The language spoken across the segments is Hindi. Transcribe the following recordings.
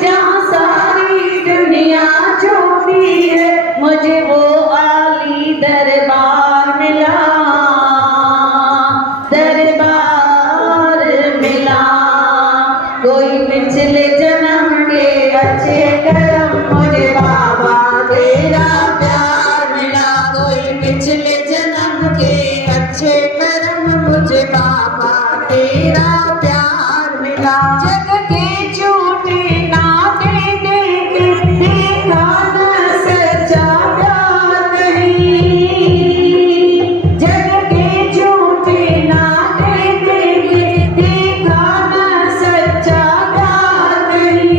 जहाँ सारी मुझे वो आली दरबार मिला, दरबार मिला। कोई पिछले जन्म के अच्छे कर्म, मुझे बाबा तेरा प्यार मिला। कोई पिछले जन्म के अच्छे कर्म, मुझे बाबा तेरा प्यार मिला। जग के झूठे नाते देके देखा न सच्चा प्यार नहीं। जग के झूठे नाते देके देखा न सच्चा प्यार नहीं।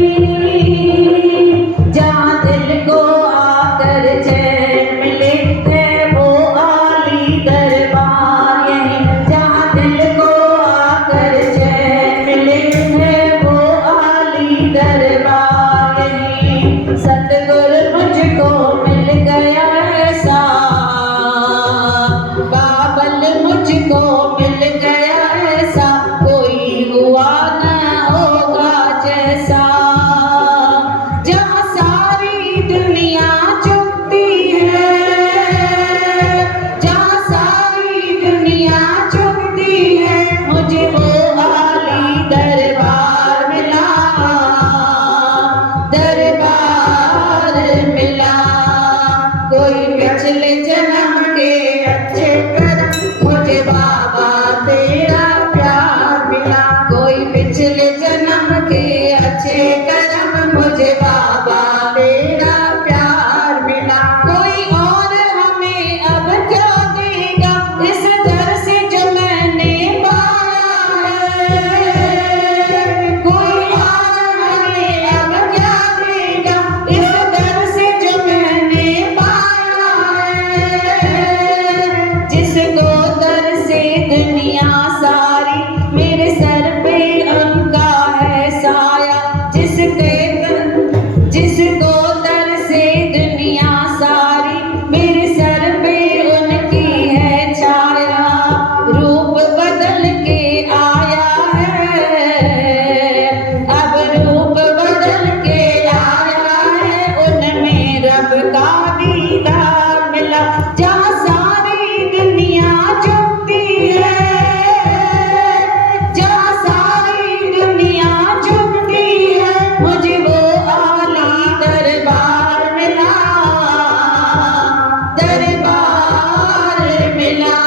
जहाँ दिल को आकर चैन मिले है वो आली दरबार यहीं। जहाँ दिल को आकर चैन मिले है वो आली दरबार यहीं। सतगुरु मुझको मिल गया ऐसा, बाबल मुझको मिल गया ऐसा, कोई हुआ न होगा जैसा। जहाँ सारी दुनिया झुकती है, जहाँ सारी दुनिया झुकती है, मुझे वो आली दरबार मिला, दरबार मिला। कोई पिछले जन्म के अच्छे कर्म, मुझे बाबा तेरा प्यार मिला। कोई पिछले जन्म के अच्छे कर्म, मुझे बाबा तेरा प्यार मिला। कोई और हमें अब क्या देगा इस दर से जो मैंने पाया है। कोई और हमें अब क्या देगा इस दर से जो मैंने पाया है। जिसको दर से दुनिया सारी, मेरे सर पे उनका है साया। जिसको दर से दुनिया सारी, मेरे सर पे उनकी है छाया। रूप बदल के आया है, अब रूप बदल के आया है, उनमें रब का दीदार मिला। जहाँ सारी दुनिया झुकती है, जहाँ सारी दुनिया झुकती है, मुझे वो आली दरबार मिला, दरबार मिला।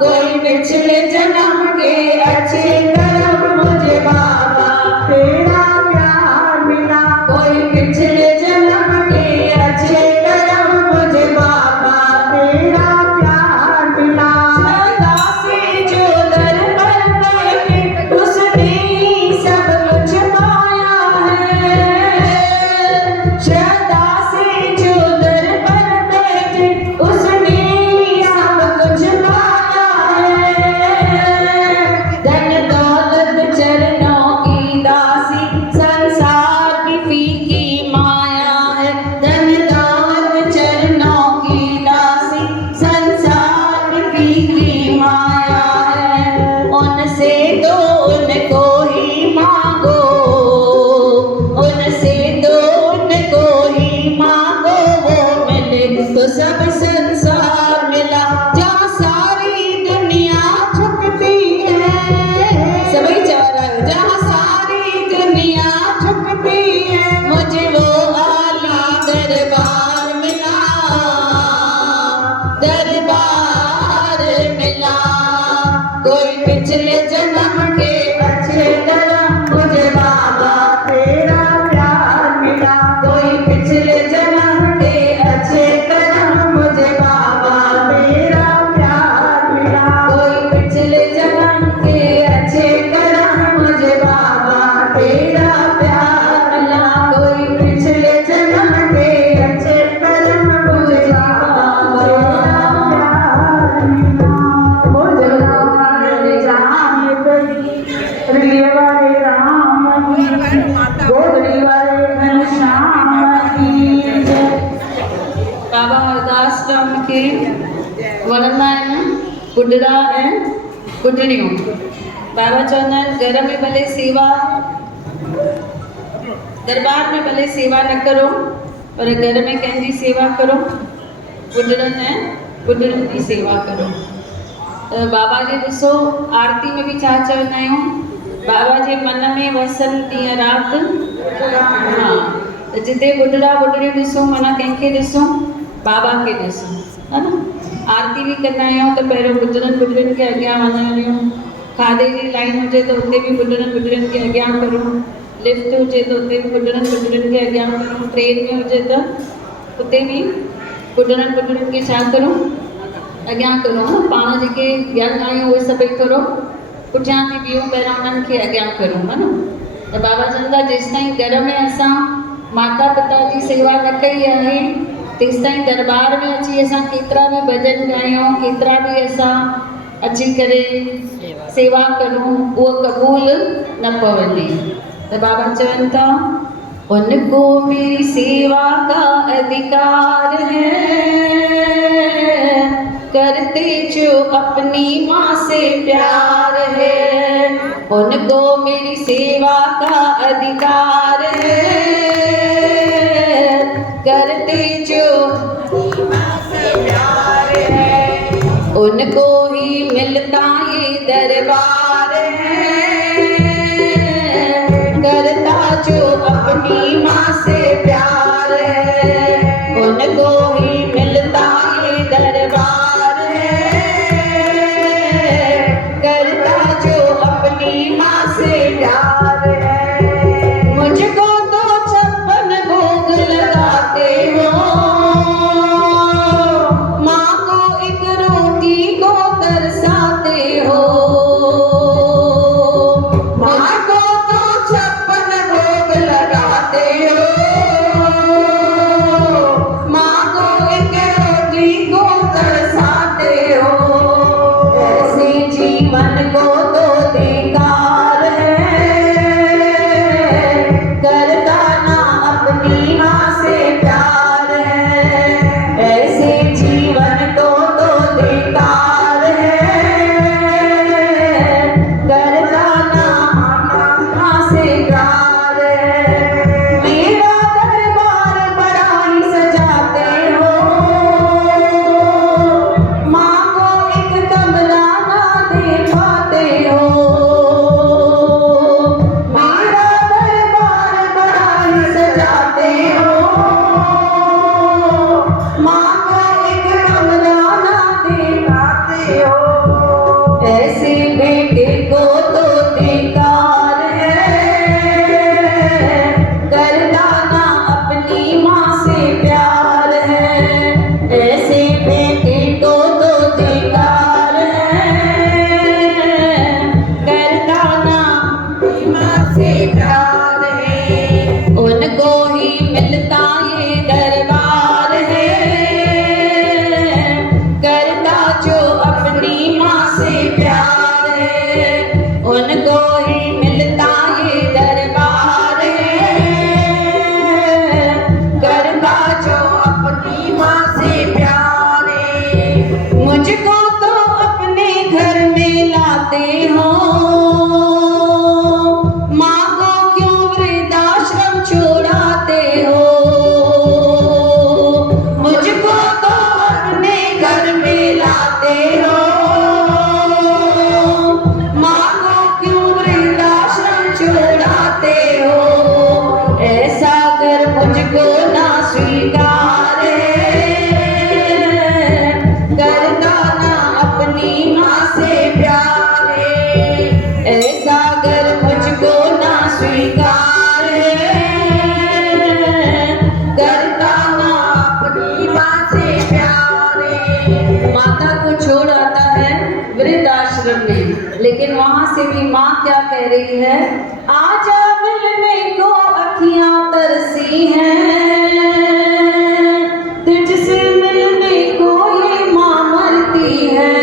कोई पिछले जन्म के अच्छे कर्म, मुझे बाबा तेरा प्यार मिला। कोई पिछले जन्म के अच्छे कर्म, मुझे बाबा तेरा प्यार मिला। सदा से जो दर पर बैठे, उसने ही सब कुछ पाया है। सदा से जो दर पर बैठे, उसने ही सब कुछ पाया है। धन दौलत चरणों की दासी, संसार की फीकी माया है। धन दौलत चरणों की दासी, संसार की फीकी माया है। उनसे दो उनको ही मांगो, उनसे दो उनको ही मांगो, वो मिले तो सब संसार मिला। जहाँ सारी दुनिया झुकती है, सभी चाह रहा है, जहाँ सारी दुनिया झुकती है, मुझे वो आली दरबार मिला, दरबार मिला। कोई पिछले जन्म के अच्छे कर्म, मुझे बाबा तेरा प्यार मिला। कोई पिछले जन्म के अच्छे कर्म, मुझे बाबा तेरा प्यार मिला। कोई पिछले जन्म के अच्छे कर्म, मुझे बाबा तेरा प्यार मिला। कोई पिछले जन्म के अच्छे कर्म, मुझे बाबा तेरा प्यार मिला। बोल राम रिले वाले राम की, गोदड़ी वाले घनश्याम की जय। बाबा हरदास राम के वणंदा आहिनि गुडड़ा ऐं गुडड़ियूं। बाबा चवंदा आहिनि घर में भले सेवा, दरबार में भले सेवा न करो, पर घर में कंहिंजी सेवा करो, बुढड़नि ऐं बुढड़ियुनि जी सेवा करो। त बाबा जी ॾिसो आरती में बि छा चवंदा आहियूं, बाबा जे मन में वसनि ॾींहं राति। हाँ, त जिते बुढड़ा बुढड़ियूं ॾिसूं माना कंहिंखे ॾिसूं, बाबा खे ॾिसूं, है न। आरती बि कंदा आहियूं त पहिरियों बुढड़नि बुढड़ियुनि खे अॻियां वधायूं, खाधे जी लाइन हुजे त उते बि बुढड़नि बुढड़ियुनि खे अॻियां करूं, लिफ्ट हुजे त उते बि बुढड़नि बुढड़ियुनि खे अॻियां करूं, ट्रेन में हुजे त उते बि बुढड़नि बुढड़ियुनि खे छा करूं, अॻियां करूं। पाण जेके यंग आहियूं उहे सभई थोरो पुठियां थी बीहूं, पहिरियों उन्हनि खे अॻियां करूं, है न। त बाबा चवनि था जेसि ताईं घर में असां माता पिता जी सेवा न कई आहे, तेसि ताईं दरबार में अची असां केतिरा बि भॼन ॻायूं, केतिरा बि असां अची करे सेवा करूं, उहो क़बूल न पवंदी। त बाबा चवनि था उनको मेरी सेवा का अधिकार है, करते जो अपनी माँ से प्यार है। उनको मेरी सेवा का अधिकार है, करते जो अपनी माँ से प्यार है। उनको ही मिलता ये दरबार है, करता जो अपनी माँ से प्यार है। उनको ही मिलता ये दरबार है, करता जो अपनी माँ से प्यार है। मुझको तो 56 भोग लगाते हो, माँ को एक रोटी को तरसाते हो। माँ को तो 56 भोग लगाते हो, माँ को एक रोटी को तरसाते हो। ऐसे जीवन को तो धिक्कार है, करता ना अपनी माँ से प्यार है। ऐसे जीवन को तो धिक्कार है, करता ना माँ से प्यार है। मेरा दरबार बड़ा ही सजाते हो, माँ को एक कमरा ना दे पाते हो। मेरा दरबार बड़ा ही सजाते हो, माँ को एक कमरा ना दे पाते हो। ऐसे बेटे को तो धिक्कार है, करता ना अपनी माँ से प्यार है। ऐसे बेटे को तो धिक्कार है, करता ना अपनी माँ से प्यार है। उनको ही मिलता ये दरबार है, करता जो अपनी माँ से प्यार है। उनको ही मिलता ये दरबार है, करता जो अपनी माँ से प्यार है। मुझको तो अपने घर में लाते हो, माँ को क्यों वृद्धाश्रम छोड़ाते हो। मुझको तो अपने घर में लाते हो, माँ को क्यों वृद्धाश्रम छोड़ाते हो। ऐसा कर मुझको ना स्वीकार है, करता ना अपनी माँ से प्यार है। ऐसा कर मुझको ना स्वीकार है, करता ना अपनी माँ से प्यार है। माता को छोड़ आता है वृद्धाश्रम में, लेकिन वहां से भी माँ क्या कह रही है, आजा मिलने को अखियां तरसी हैं, तुझसे मिलने को ये माँ मरती है।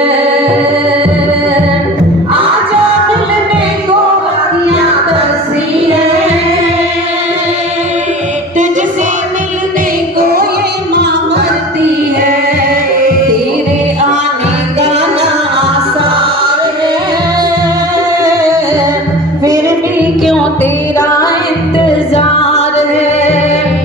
आजा मिलने को अखियां तरसी हैं, तुझसे मिलने को ये माँ मरती है। तेरे आने का ना आसार है, फिर भी क्यों तेरा इंतजार है।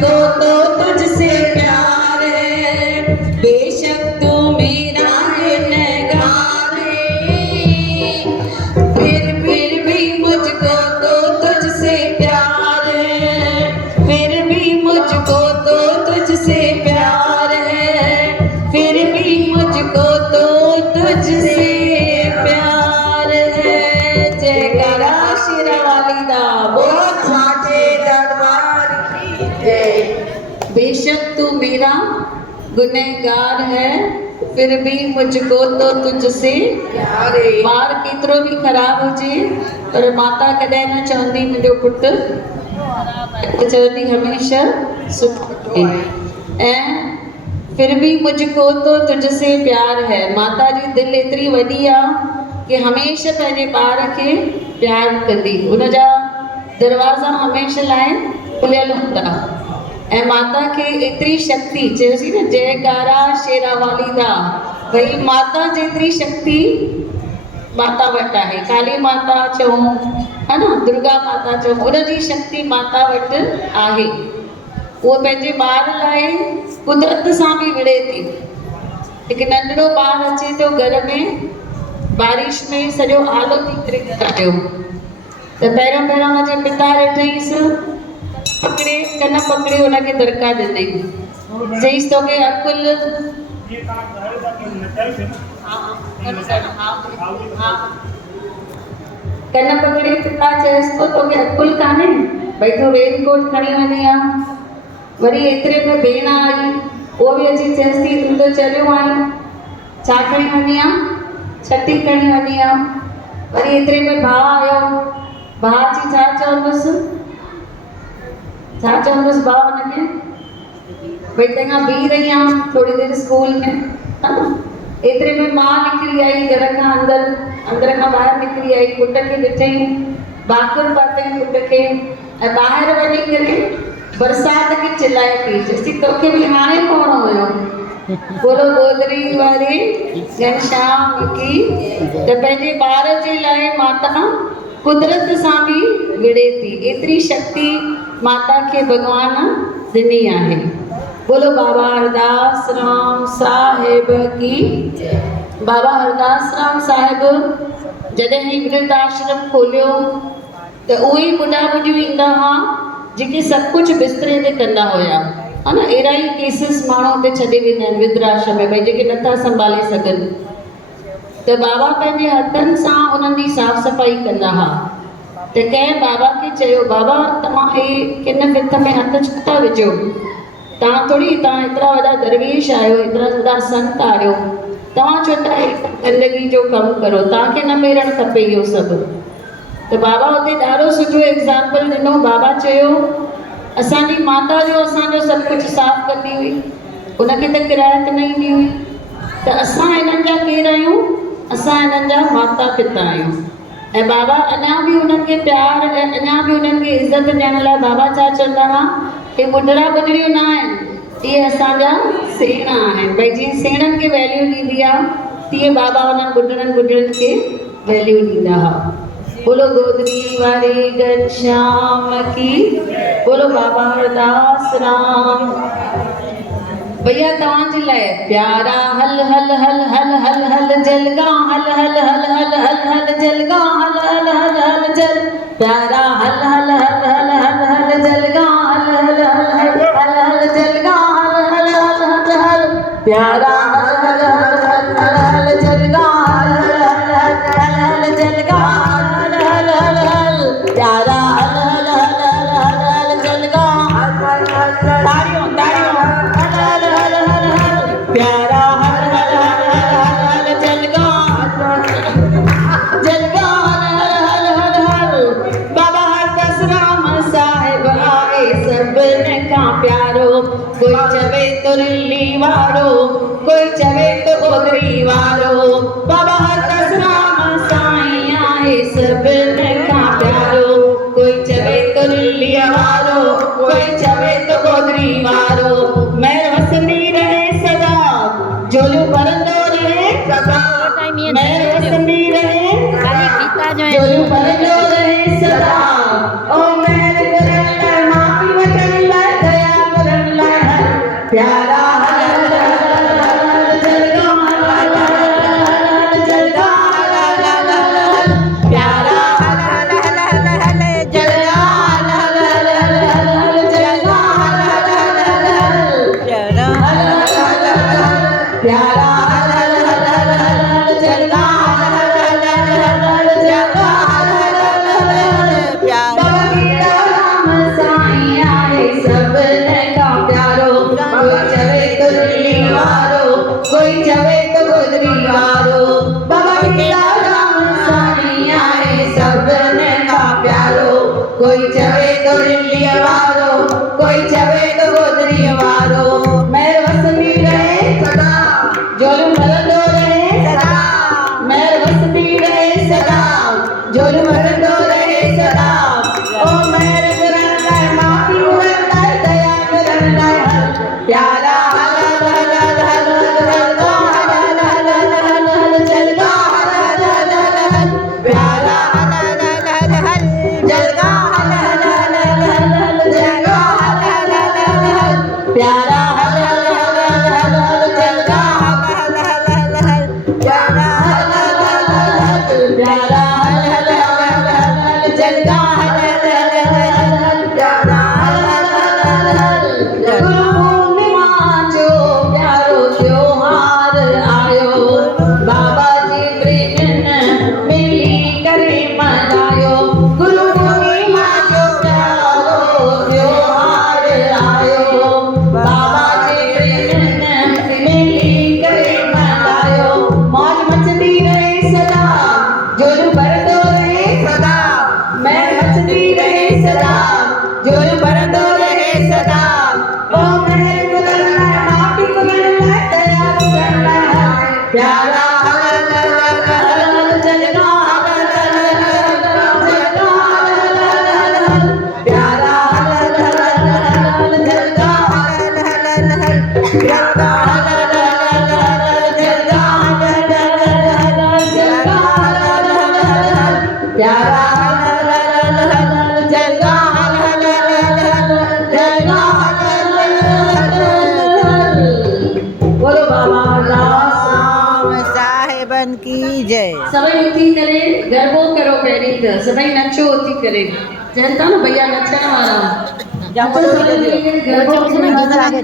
मुझको तो तुझसे प्यार है, बेशक तू मेरा गुनहगार है, फिर भी मुझको तो तुझसे प्यार है, फिर भी मुझको तो तुझसे प्यार है, फिर भी मुझको तो तुझसे प्यार है। जयकारा शेरावाली दा बोल साचे दरबार की जय। बेशक तू मेरा गुनहगार है, फिर भी मुझको तो तुझसे प्यार है। ॿार केतिरो बि ख़राब हुजे पर माता कॾहिं न चवंदी मुंहिंजो पुटु चवंदी हमेशह सुठो है। ऐं फिर भी मुझको तो तुझसे प्यार है, माता जी दिलि एतिरी वॾी आहे कि हमेशह पंहिंजे ॿार खे प्यार कंदी, उनजा दरवाज़ा हमेशह लाइ खुलियल हूंदा। ऐं माता खे एतिरी शक्ति चयोसीं न जयकारा शेरावाली दा, भई माता जेतिरी शक्ति माता वटि आहे, काली माता चऊं है न, दुर्गा माता चऊं, उनजी शक्ति माता वटि आहे। उहो पंहिंजे ॿार लाइ कुदरत सां बि विड़े थी। हिकु नंढड़ो ॿारु अचे थो घर में, बारिश में सॼो आलो थी किरे पियो, त पहिरियों हुनजे पिता ॾिठईंसि, पकड़े कन पकड़े हुनखे दड़का ॾिनई, चईसि तोखे अकुल कन पकड़े पिता चयसि थो तोखे अकुल कान्हे, भई तूं रेनकोट खणी वञी आ। वरी एतिरे में भेण आई, उहो बि अची चयसि थी तूं त चरियो आहीं, छा खणी वञी आ, छटी खणी वञी आ। वरी एतिरे में भाउ आयो, भाउ अची छा चवंदुसि भाउ हुनखे, भई तंहिंखां बीह रही आहियां थोड़ी देरि स्कूल में। एतिरे में मां निकिरी आई घर खां अंदर खां ॿाहिरि निकिरी आई, पुट खे ॾिठई, बाकुर पातई पुट खे, ऐं ॿाहिरि वञी करे बरसाति खे चिल्लाए पई, चयसि तोखे बि हाणे पवणो हुयो। बोलो गोदरी वारे घनश्याम की। त पंहिंजे ॿार जे लाइ माता कुदरत सां बि विड़े थी, एतिरी शक्ति माता खे भॻवान ॾिनी आहे। बोलो बाबा हरदास राम साहिब की। बाबा हरदास राम साहिब जॾहिं वृद्ध आश्रम खोलियो त उहे ई ॿुढा ॿुढियूं ईंदा हुआ जेके सभु कुझु बिस्तरे ते कंदा हुया, है न। अहिड़ा ई केसिस माण्हू हुते छॾे वेंदा आहिनि वृद्ध आश्रम में, भई जेके नथा संभाले सघनि, त बाबा पंहिंजे हथनि सां उन्हनि जी साफ़ सफ़ाई कंदा हुआ। त कंहिं बाबा खे चयो, बाबा तव्हां हे किन फिथ में हथ छो था विझो, तव्हां एतिरा वॾा दरवेश आहियो, एतिरा वॾा संत आहियो, तव्हां छो था गंदगी जो कमु करो, तव्हांखे न मेड़णु खपे इहो सभु। त बाबा हुते ॾाढो सुठो एग्ज़ाम्पल ॾिनो। बाबा चयो असांजी माता जो असांजो सभु कुझु साफ़ कंदी हुई, उनखे त किरायत न ईंदी हुई, त असां हिननि जा केरु आहियूं, असां हिननि जा माता पिता आहियूं। ऐं बाबा अञा बि उन्हनि खे प्यार ऐं अञा बि उन्हनि खे इज़त ॾियण लाइ बाबा छा चवंदा हुआ, हे ॿुढड़ा ॿुढड़ियूं न आहिनि, इहे असांजा सेण आहिनि। भई जीअं सेणनि खे वैल्यू ॾींदी आहे, तीअं बाबा उन्हनि ॿुढड़नि ॿुढड़ियुनि खे वैल्यू ॾींदा हुआ। बोलो गोदरी वारे घनश्याम की। बोलो बाबा हरदास राम। भैया तव्हांजे लाइ प्यारा हल हल हल हल हल हल जलगा हल हल हल हल हल हल जलगा हल हल हल हल जल, प्यारा हल हल हल हल हल हल जलगा हल हल हल हल हल जलगा हल हल हल हल हल, प्यारा हल हल हल हल हल हल जलगा हल हल हल हल हल जलगा हल हल हल हल, प्यारा हल हल हल हल हल हल जलगा हल हल हल, ताड़ियों ताड़ियों हल हल हल हल हल, प्यारा हल हल हल हल हल हल जलगा जलगा हल हल हल हल हल। बाबा हरदास राम साहिब आए सभिनि खां प्यारो, कोई चवे तो लिली वारो, कोई चवे तो गोदरी वारो, बाबा हरदास राम साईं आए सभिनि खां प्यारो, कोई चवे तो लिली वारो, कोई चवे तो गोदरी वारो, महर वसंदी रहे सदा, झोलियूं भरंदो रहे सदा, महर वसंदी रहे झोलियूं भरंदो रहे सदा, ओ महर करण लाइ माफ़ी वठण लाइ दया कोई चवे तो दिल्ली वारो, कोई चवे तो गोदरी वारो। मेहर वसंदी रहे सदा, जोल मरंदो रहे सदा। मेहर वसंदी रहे सदा, जोल मरंदो रहे सदा। ओ मेहर करण लाए, माफी करण लाए, दया करण लाए, प्यारा हल हल हल हल हल हल हल हल हल हल जलगा हल हल हल हल हल, प्यारा हल हल हल हल हल जलगा हल हल हल हल हल हल जलगा हल हल हल हल हल, प्यारा हल हल हल हल हल हल जलगा हल हल हल हल हल, प्यारा हल हल हल हल हल, प्यारा हल हल हल हल हल जलगा हल हल हल हल हल, प्यारा हल हल हल हल हल। गुरु पूर्णिमा जो प्यारो त्योहार आयो, बाबा जी प्रेमन मिली करे मनायो। गुरु पूर्णिमा जो प्यारो त्योहार आयो, बाबा जी प्रेमन मिली करे मनायो। मौज मचती रहे सदा, जोर भरदो रहे सदा। मैं मचती रहे सदा, जोर भरदो रहे सदा। ओ मेहर करण लाए, माफी करण लाए, दया करण लाए, प्यारा हल हल हल हल हल जलगा हल हल हल हल हल जलगा हल हल हल हल हल, प्यारा हल हल हल हल हल जलगा हल हल हल हल हल, जलगा हल हल हल हल हल जलगा हल हल हल हल हल जलगा हल हल हल हल हल, प्यारा हल हल हल हल हल जलगा हल हल हल हल हल जलगा हल हल हल हल हल। बोलो बाबा राम साहिबन की जय। सभई उथी करे गरबो करो पहिरीं त सभई नचो उथी करे। चवनि था न भैया नचण वारा। जाओ, अचो सभई मिली करे गरबो गीत आगे